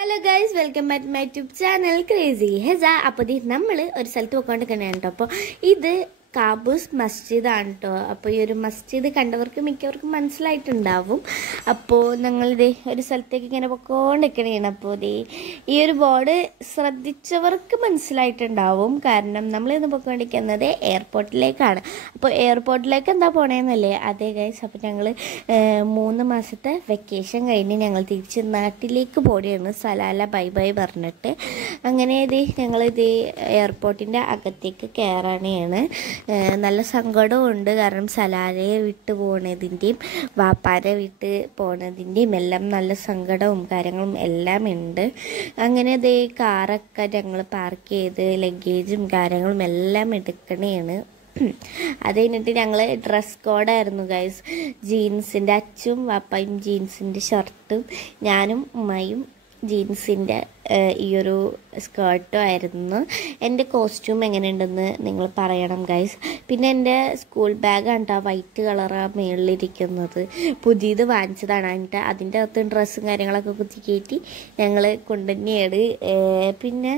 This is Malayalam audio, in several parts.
Hello guys, welcome back to my YouTube channel crazy Hesa. അപ്പോൾ നമ്മൾ ഒരു സ്ഥലത്ത് പോയിക്കൊണ്ടിരിക്കണേ കേട്ടോ. അപ്പോൾ ഇത് കാബൂസ് മസ്ജിദ് ആണ് കേട്ടോ. അപ്പോൾ ഈ ഒരു മസ്ജിദ് കണ്ടവർക്ക് മിക്കവർക്കും മനസ്സിലായിട്ടുണ്ടാവും. അപ്പോൾ ഞങ്ങളിത് ഒരു സ്ഥലത്തേക്ക് ഇങ്ങനെ പോയിക്കൊണ്ടിരിക്കണേണ്. അപ്പോൾ ഈ ഒരു ബോർഡ് ശ്രദ്ധിച്ചവർക്ക് മനസ്സിലായിട്ടുണ്ടാവും. കാരണം നമ്മളിന്ന് പോയിക്കൊണ്ടിരിക്കുന്നത് എയർപോർട്ടിലേക്കാണ്. അപ്പോൾ എയർപോർട്ടിലേക്ക് എന്താ പോണേന്നല്ലേ? അതെ ഗൈസ്, അപ്പോൾ ഞങ്ങൾ 3 മാസത്തെ വെക്കേഷൻ കഴിഞ്ഞ് ഞങ്ങൾ തിരിച്ച് നാട്ടിലേക്ക് പോവുകയാണ്. സലാല ബൈ ബൈ പറഞ്ഞിട്ട്. അങ്ങനെ ഞങ്ങളിത് എയർപോർട്ടിൻ്റെ അകത്തേക്ക് കയറാനാണ്. നല്ല സങ്കടമുണ്ട്. കാരണം സലാലയെ വിട്ട് പോണതിൻ്റെയും വാപ്പാരെ വിട്ട് പോണതിൻ്റെയും എല്ലാം നല്ല സങ്കടവും കാര്യങ്ങളും എല്ലാം ഉണ്ട്. അങ്ങനെ കാറൊക്കെ ഞങ്ങൾ പാർക്ക് ചെയ്ത് ലഗേജും കാര്യങ്ങളും എല്ലാം എടുക്കണേണ്. അത് കഴിഞ്ഞിട്ട് ഞങ്ങൾ ഡ്രസ് കോഡായിരുന്നു ഗൈസ്. ജീൻസിൻ്റെ അച്ചും വാപ്പായും ജീൻസിൻ്റെ ഷർട്ടും, ഞാനും ഉമ്മയും ജീൻസിൻ്റെ ഈ ഒരു സ്കേർട്ടും ആയിരുന്നു. എൻ്റെ കോസ്റ്റ്യൂം എങ്ങനെയുണ്ടെന്ന് നിങ്ങൾ പറയണം ഗൈസ്. പിന്നെ എൻ്റെ സ്കൂൾ ബാഗാണ് കേട്ടോ, വൈറ്റ് കളറാണ് മുകളിലിരിക്കുന്നത്. പുതിയത് വാങ്ങിച്ചതാണ്. എന്നിട്ട് അതിൻ്റെ അകത്ത് ഡ്രസ്സും കാര്യങ്ങളൊക്കെ കുത്തി കയറ്റി ഞങ്ങൾ കൊണ്ടുതന്നെയാണ്. പിന്നെ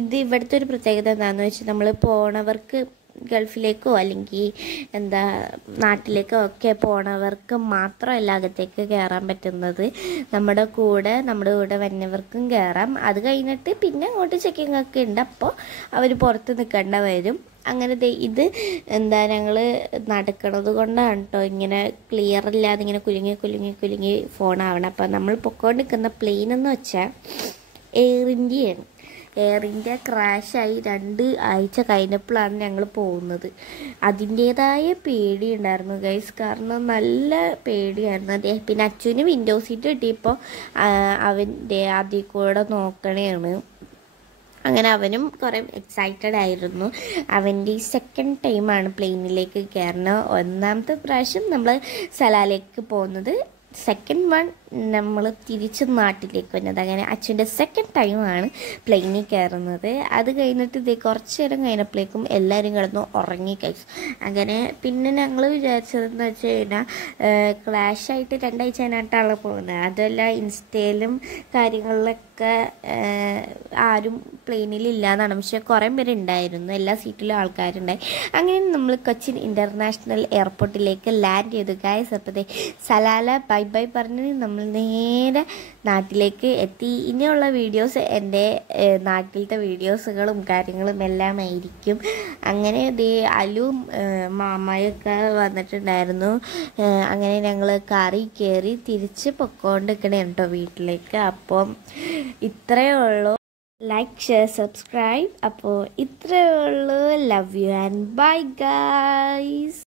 ഇത് ഇവിടുത്തെ ഒരു പ്രത്യേകത എന്താണെന്ന് വെച്ചാൽ, നമ്മൾ പോണവർക്ക് ഗൾഫിലേക്കോ അല്ലെങ്കിൽ നാട്ടിലേക്കോ ഒക്കെ പോണവർക്ക് മാത്രമല്ല അകത്തേക്ക് കയറാൻ പറ്റുന്നത്. നമ്മുടെ കൂടെ വന്നവർക്കും കയറാം. അത് കഴിഞ്ഞിട്ട് പിന്നെ അങ്ങോട്ട് ചെക്കിംഗ് ഒക്കെ ഉണ്ട്. അപ്പോൾ അവർ പുറത്ത് നിൽക്കേണ്ട വരും. അങ്ങനെ ഇത് ഞങ്ങൾ നടക്കണത് കൊണ്ടാണ് കേട്ടോ ഇങ്ങനെ ക്ലിയർ ഇല്ലാതെ ഇങ്ങനെ കുലുങ്ങി ഫോണാവണം. അപ്പം നമ്മൾ പൊക്കോണ്ടിരിക്കുന്ന പ്ലെയിൻ എന്ന് വെച്ചാൽ എയർ ഇന്ത്യയാണ്. എയർ ഇന്ത്യ ക്രാഷായി 2 ആഴ്ച കഴിഞ്ഞപ്പോഴാണ് ഞങ്ങൾ പോകുന്നത്. അതിൻ്റേതായ പേടിയുണ്ടായിരുന്നു ഗൈസ്. കാരണം നല്ല പേടിയായിരുന്നു. പിന്നെ അച്ഛന് വിൻഡോ സീറ്റ് കിട്ടിയപ്പോൾ അവൻ്റെ അതിൽ കൂടെ നോക്കണേണ്. അങ്ങനെ അവനും കുറേ എക്സൈറ്റഡ് ആയിരുന്നു. അവൻ്റെ സെക്കൻഡ് ടൈമാണ് പ്ലെയിനിലേക്ക് കയറുന്നത്. 1ാമത്തെ പ്രാവശ്യം നമ്മൾ സലാലേക്ക് പോകുന്നത്, സെക്കൻഡ് വൺ നമ്മൾ തിരിച്ച് നാട്ടിലേക്ക് വന്നത്. അങ്ങനെ അച്ഛൻ്റെ സെക്കൻഡ് ടൈമാണ് പ്ലെയിനിൽ കയറുന്നത്. അത് കഴിഞ്ഞിട്ട് കുറച്ച് നേരം കഴിഞ്ഞപ്പോഴേക്കും എല്ലാവരും കിടന്ന് ഉറങ്ങി കഴിച്ചു. അങ്ങനെ പിന്നെ ഞങ്ങൾ വിചാരിച്ചതെന്ന് വെച്ച് കഴിഞ്ഞാൽ ക്ലാഷായിട്ട് 2 ആഴ്ച അതിനായിട്ടാണ് പോകുന്നത്. അതല്ല, ഇൻസ്റ്റയിലും കാര്യങ്ങളിലൊക്കെ ആരും പ്ലെയിനിലില്ല എന്നാണ്. പക്ഷെ കുറേ പേരുണ്ടായിരുന്നു, എല്ലാ സീറ്റിലും ആൾക്കാരുണ്ടായി. അങ്ങനെ നമ്മൾ കൊച്ചിൻ ഇൻ്റർനാഷണൽ എയർപോർട്ടിലേക്ക് ലാൻഡ് ചെയ്തു ഗൈസ്. അപ്പോൾ സലാല ബൈ ബൈ പറഞ്ഞ് നമ്മൾ നേരെ നാട്ടിലേക്ക് എത്തി. ഇനിയുള്ള വീഡിയോസ് എൻ്റെ നാട്ടിലത്തെ വീഡിയോസുകളും കാര്യങ്ങളും എല്ലാം ആയിരിക്കും. അങ്ങനെ അലുവും മാമയൊക്കെ വന്നിട്ടുണ്ടായിരുന്നു. അങ്ങനെ ഞങ്ങൾ കാറിൽ കയറി തിരിച്ച് പൊക്കോണ്ടിരിക്കണേ കേട്ടോ വീട്ടിലേക്ക്. അപ്പം ഇത്രയേ ഉള്ളൂ. Like, share, subscribe. അപ്പോൾ ഇത്രയേ ഉള്ളൂ. Love you and bye guys.